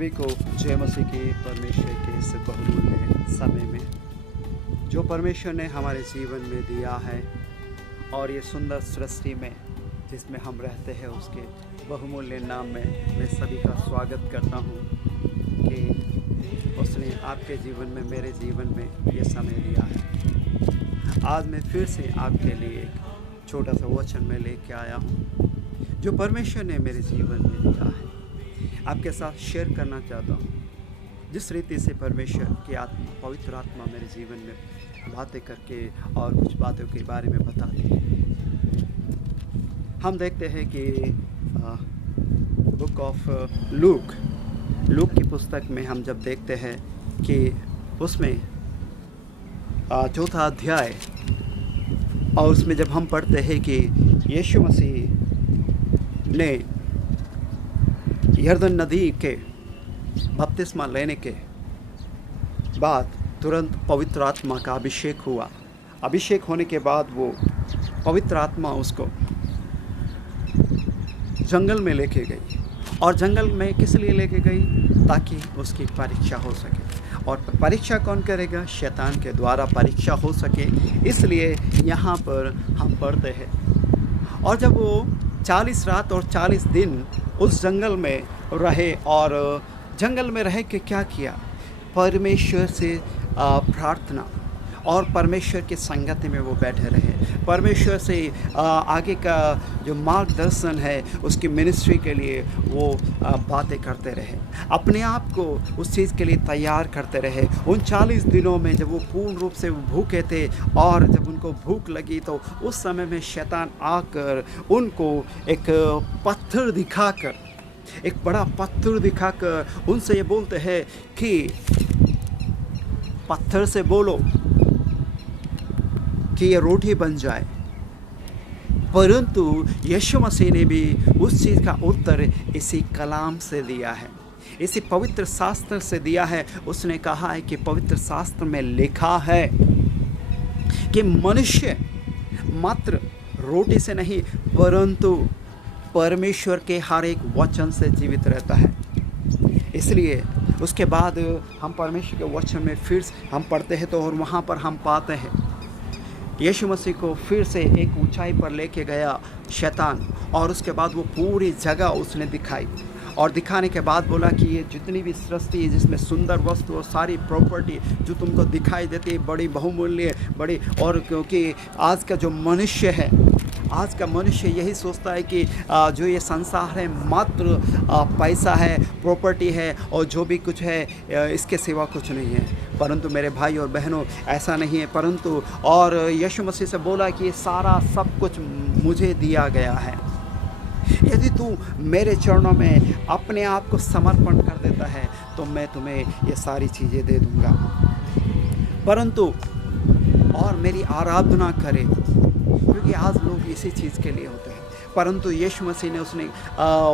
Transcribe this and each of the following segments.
सभी को जय मसीह की परमेश्वर के इस बहुमूल्य समय में जो परमेश्वर ने हमारे जीवन में दिया है और ये सुंदर सृष्टि में जिसमें हम रहते हैं उसके बहुमूल्य नाम में मैं सभी का स्वागत करता हूँ कि उसने आपके जीवन में मेरे जीवन में ये समय दिया है। आज मैं फिर से आपके लिए एक छोटा सा वचन में लेके आया हूँ जो परमेश्वर ने मेरे जीवन में दिया है, आपके साथ शेयर करना चाहता हूँ। जिस रीति से परमेश्वर की आत्मा, पवित्र आत्मा मेरे जीवन में बातें करके और कुछ बातों के बारे में बताती है। हम देखते हैं कि बुक ऑफ लूक की पुस्तक में हम जब देखते हैं कि उसमें चौथा अध्याय और उसमें जब हम पढ़ते हैं कि यीशु मसीह ने यरदन नदी के बपतिस्मा लेने के बाद तुरंत पवित्र आत्मा का अभिषेक हुआ। अभिषेक होने के बाद वो पवित्र आत्मा उसको जंगल में लेके गई और जंगल में किस लिए लेके गई? ताकि उसकी परीक्षा हो सके। और परीक्षा कौन करेगा? शैतान के द्वारा परीक्षा हो सके। इसलिए यहाँ पर हम पढ़ते हैं और जब वो 40 रात और 40 दिन उस जंगल में रहे और जंगल में रह के क्या किया? परमेश्वर से प्रार्थना और परमेश्वर की संगति में वो बैठे रहे। परमेश्वर से आगे का जो मार्गदर्शन है उसकी मिनिस्ट्री के लिए वो बातें करते रहे, अपने आप को उस चीज़ के लिए तैयार करते रहे। उन 40 दिनों में जब वो पूर्ण रूप से भूखे थे और जब उनको भूख लगी तो उस समय में शैतान आकर उनको एक पत्थर दिखाकर, एक बड़ा पत्थर दिखाकर उनसे ये बोलते हैं कि पत्थर से बोलो कि ये रोटी बन जाए। परंतु यीशु मसीह ने भी उस चीज़ का उत्तर इसी कलाम से दिया है, इसी पवित्र शास्त्र से दिया है। उसने कहा है कि पवित्र शास्त्र में लिखा है कि मनुष्य मात्र रोटी से नहीं परंतु परमेश्वर के हर एक वचन से जीवित रहता है। इसलिए उसके बाद हम परमेश्वर के वचन में फिर हम पढ़ते हैं तो और वहाँ पर हम पाते हैं यीशु मसीह को फिर से एक ऊंचाई पर लेके गया शैतान और उसके बाद वो पूरी जगह उसने दिखाई और दिखाने के बाद बोला कि ये जितनी भी सृष्टि है जिसमें सुंदर वस्तु और सारी प्रॉपर्टी जो तुमको दिखाई देती है बड़ी बहुमूल्य बड़ी, और क्योंकि आज का जो मनुष्य है, आज का मनुष्य यही सोचता है कि जो ये संसार है मात्र पैसा है, प्रॉपर्टी है और जो भी कुछ है इसके सिवा कुछ नहीं है। परंतु मेरे भाई और बहनों ऐसा नहीं है। परंतु और यीशु मसीह से बोला कि ये सारा सब कुछ मुझे दिया गया है। यदि तू मेरे चरणों में अपने आप को समर्पण कर देता है तो मैं तुम्हें ये सारी चीज़ें दे दूँगा। परंतु और मेरी आराधना करे, क्योंकि आज लोग इसी चीज़ के लिए होते हैं। परंतु यीशु मसीह ने उसने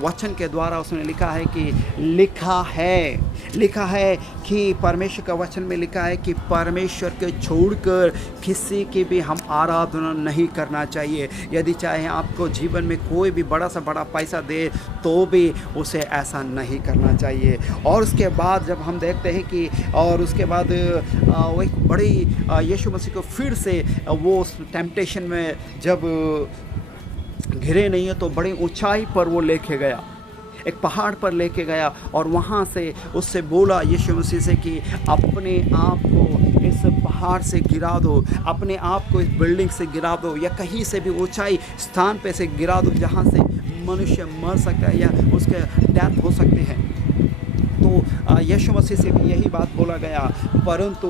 वचन के द्वारा उसने लिखा है कि लिखा है कि परमेश्वर का वचन में लिखा है कि परमेश्वर के छोड़कर किसी की भी हम आराधना नहीं करना चाहिए। यदि चाहे आपको जीवन में कोई भी बड़ा से बड़ा पैसा दे तो भी उसे ऐसा नहीं करना चाहिए। और उसके बाद जब हम देखते हैं कि और उसके बाद वो एक बड़ी यीशु मसीह को फिर से वो टेम्पटेशन में जब घिरे नहीं है तो बड़ी ऊंचाई पर वो लेके गया, एक पहाड़ पर लेके गया और वहाँ से उससे बोला यीशु मसीह से कि अपने आप को इस पहाड़ से गिरा दो, अपने आप को इस बिल्डिंग से गिरा दो या कहीं से भी ऊंचाई स्थान पे से गिरा दो जहाँ से मनुष्य मर सकता है या उसके डेथ हो सकते हैं। तो यीशु मसीह से भी यही बात बोला गया। परंतु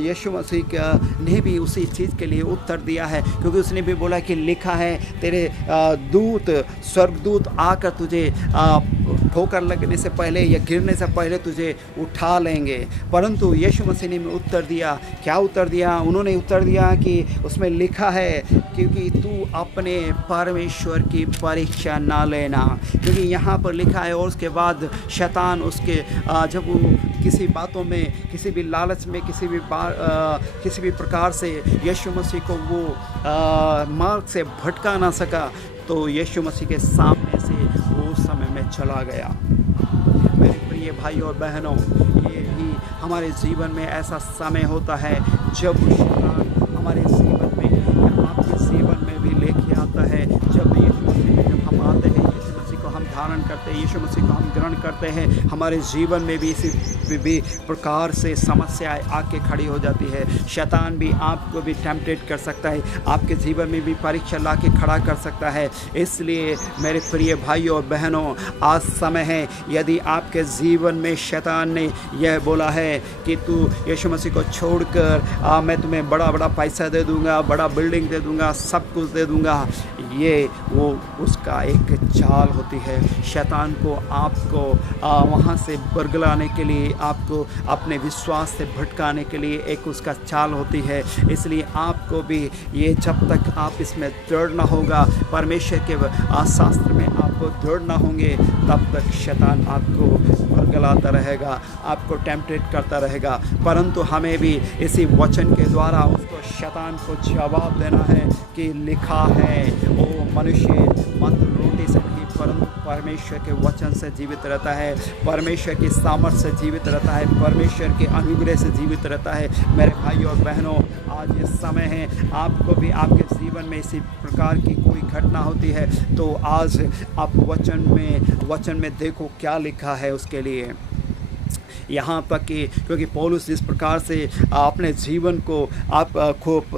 यीशु मसीह ने भी उसी चीज़ के लिए उत्तर दिया है, क्योंकि उसने भी बोला कि लिखा है तेरे स्वर्गदूत आकर तुझे ठोकर लगने से पहले या गिरने से पहले तुझे उठा लेंगे। परंतु यीशु मसीह ने उत्तर दिया, क्या उत्तर दिया? उन्होंने उत्तर दिया कि उसमें लिखा है क्योंकि तू अपने परमेश्वर की परीक्षा ना लेना, क्योंकि यहाँ पर लिखा है। और उसके बाद शैतान उसके जब वो किसी बातों में, किसी भी लालच में, किसी भी प्रकार से यीशु मसीह को वो मार्ग से भटका ना सका, तो यीशु मसीह के सामने से वो उस समय में चला गया। मेरे प्रिय भाई और बहनों, ये भी हमारे जीवन में ऐसा समय होता है जब शैतान हमारे जीवन में या आपके जीवन में भी लेके आता है। जब यीशु मसीह में जब हम आते हैं, यीशु मसीह को हम धारण करते हैं, यीशु मसीह को हम ग्रहण करते हैं, हमारे जीवन में भी इसी भी प्रकार से समस्याएं आके खड़ी हो जाती है। शैतान भी आपको भी टेम्पटेट कर सकता है, आपके जीवन में भी परीक्षा ला के खड़ा कर सकता है। इसलिए मेरे प्रिय भाइयों और बहनों, आज समय है, यदि आपके जीवन में शैतान ने यह बोला है कि तू यीशु मसीह को छोड़कर मैं तुम्हें बड़ा बड़ा पैसा दे दूंगा, बड़ा बिल्डिंग दे दूंगा, सब कुछ दे दूंगा, ये वो उसका एक चाल होती है। शैतान को आपको वहाँ से बरगलाने के लिए, आपको अपने विश्वास से भटकाने के लिए एक उसका चाल होती है। इसलिए आपको भी ये, जब तक आप इसमें दृढ़ ना होगा, परमेश्वर के शास्त्र में आपको दृढ़ ना होंगे, तब तक शैतान आपको बरगलाता रहेगा, आपको टेम्पटेट करता रहेगा। परंतु हमें भी इसी वचन के द्वारा उसको, शैतान को जवाब देना है कि लिखा है, ओ मनुष्य मात्र रोटी से नहीं परंतु परमेश्वर के वचन से जीवित रहता है, परमेश्वर की सामर्थ से जीवित रहता है, परमेश्वर के अनुग्रह से जीवित रहता है। मेरे भाइयों और बहनों, आज ये समय है, आपको भी आपके जीवन में इसी प्रकार की कोई घटना होती है तो आज आप वचन में देखो क्या लिखा है उसके लिए। यहाँ तक कि क्योंकि पौलुस जिस प्रकार से अपने जीवन को आप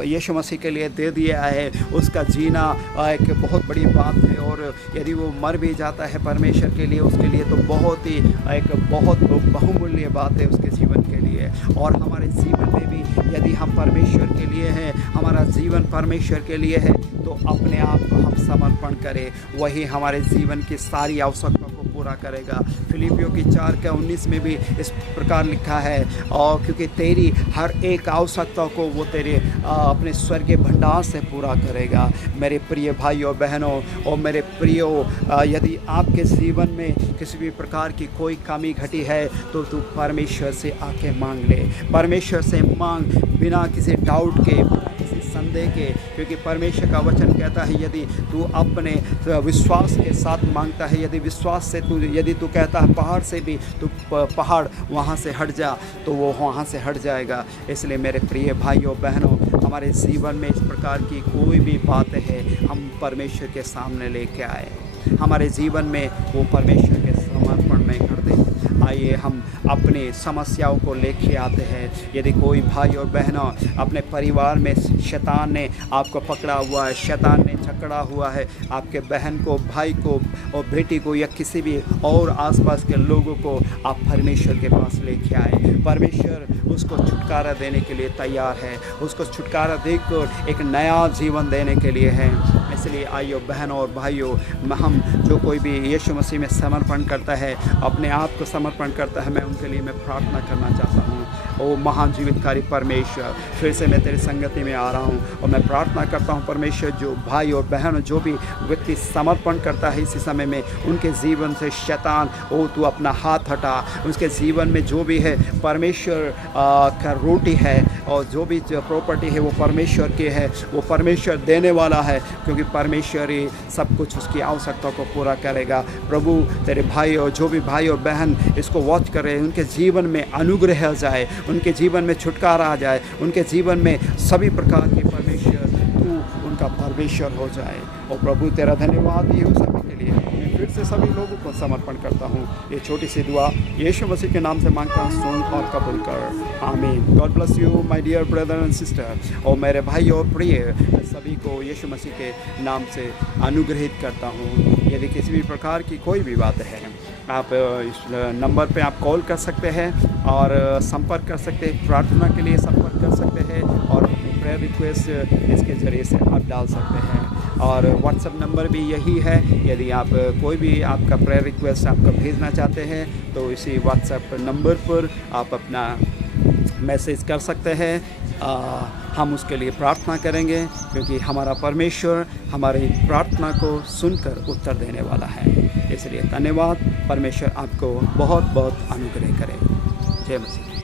यीशु मसीह के लिए दे दिया है, उसका जीना एक बहुत बड़ी बात है। और यदि वो मर भी जाता है परमेश्वर के लिए, उसके लिए तो बहुत ही एक बहुत बहुमूल्य बात है उसके जीवन के लिए। और हमारे जीवन में भी यदि हम परमेश्वर के लिए हैं, हमारा जीवन परमेश्वर के लिए है, तो अपने आप को हम समर्पण करें, वही हमारे जीवन की सारी आवश्यकता को पूरा करेगा। फिलिपियों की 4:19 में भी इस प्रकार लिखा है, और क्योंकि तेरी हर एक आवश्यकता को वो तेरे अपने स्वर्गीय भंडार से पूरा करेगा। मेरे प्रिय भाइयों और बहनों और मेरे प्रियो, यदि आपके जीवन में किसी भी प्रकार की कोई कमी घटी है तो तू परमेश्वर से आके मांग ले, परमेश्वर से मांग, बिना किसी डाउट के, किसी संदेह के, क्योंकि परमेश्वर का वचन कहता है यदि तू अपने विश्वास के साथ मांगता है, यदि तू कहता है पहाड़ से भी तो पहाड़ वहाँ से हट जा, तो वो वहाँ से हट जाएगा। इसलिए मेरे प्रिय भाइयों बहनों, हमारे जीवन में इस प्रकार की कोई भी बात है, हम परमेश्वर के सामने लेके आए, हमारे जीवन में वो परमेश्वर के समर्पण में कर दें। आइए हम अपनी समस्याओं को लेके आते हैं। यदि कोई भाई और बहनों अपने परिवार में शैतान ने आपको पकड़ा हुआ है, शैतान ने जकड़ा हुआ है, आपके बहन को, भाई को और बेटी को या किसी भी और आसपास के लोगों को, आप परमेश्वर के पास लेके आए। परमेश्वर उसको छुटकारा देने के लिए तैयार है, उसको छुटकारा देकर एक नया जीवन देने के लिए है। इसलिए आइयो बहनों और भाइयों, हम जो कोई भी यीशु मसीह में समर्पण करता है, अपने आप को समर्पण करता है, मैं उनके लिए मैं प्रार्थना करना चाहता हूँ। ओ महान जीवितकारी परमेश्वर, फिर से मैं तेरी संगति में आ रहा हूँ और मैं प्रार्थना करता हूँ परमेश्वर, जो भाई और बहन, जो भी व्यक्ति समर्पण करता है इसी समय में, उनके जीवन से शैतान, ओ तू अपना हाथ हटा। उसके जीवन में जो भी है परमेश्वर का रोटी है, और जो भी प्रॉपर्टी है वो परमेश्वर की है, वो परमेश्वर देने वाला है, क्योंकि परमेश्वर ही सब कुछ उसकी आवश्यकता को पूरा करेगा। प्रभु तेरे भाई और जो भी भाई और बहन इसको वॉच कर रहे हैं, उनके जीवन में अनुग्रह आ जाए, उनके जीवन में छुटकारा आ जाए, उनके जीवन में सभी प्रकार के परमेश्वर, तू उनका परमेश्वर हो जाए। और प्रभु तेरा धन्यवाद ये सभी के लिए, मैं फिर से सभी लोगों को समर्पण करता हूँ। ये छोटी सी दुआ यीशु मसीह के नाम से मांगता हूँ, सुन और कबूल कर, आमीन। God bless you my dear brother and sister. और मेरे भाई और प्रिय सभी को यीशु मसीह के नाम से अनुग्रहित करता हूँ। यदि किसी भी प्रकार की कोई भी बात है, आप इस नंबर पे आप कॉल कर सकते हैं और संपर्क कर सकते हैं, प्रार्थना के लिए संपर्क कर सकते हैं, और प्रेयर रिक्वेस्ट इसके ज़रिए से आप डाल सकते हैं। और व्हाट्सएप नंबर भी यही है, यदि आप कोई भी आपका प्रेयर रिक्वेस्ट आपका भेजना चाहते हैं तो इसी व्हाट्सएप नंबर पर आप अपना मैसेज कर सकते हैं। हम उसके लिए प्रार्थना करेंगे, क्योंकि हमारा परमेश्वर हमारी प्रार्थना को सुनकर उत्तर देने वाला है। इसलिए धन्यवाद। परमेश्वर आपको बहुत बहुत अनुग्रह करे। जय मसीह।